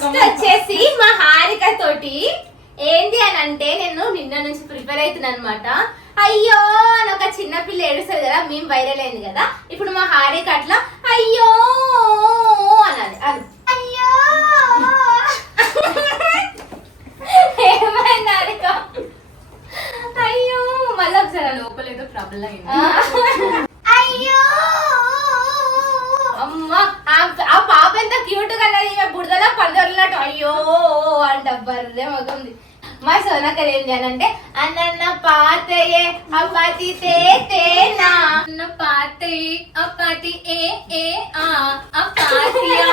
First వచ్చేసి మా హారిక తోటి ఏంటి అని అంటే నేను నిన్న నుంచి ప్రిపేర్ అవుతున్నా అనమాట. అయ్యో అని ఒక చిన్న పిల్ల ఏడుస్తుంది కదా, మేము వైరల్ అయింది కదా. ఇప్పుడు మా హారిక అట్లా అయ్యో అనాలి. అయ్యో ఏమైంది హారిక? అయ్యో మళ్ళీ ఒకసారి లోపల ఏదో ట్రబుల్ అయింది. అయ్యో అమ్మా ఆ పాప ఎంత క్యూట్ గా బుడదలా పడదొరలాట అయ్యో అంట బర్రె మగంది. మా సోనకర్ ఏం చేయాలంటే అన్న పాతయే అపాతి తేనా అన్న పాతయే అపాతి ఏ ఏ ఆ అపాతియా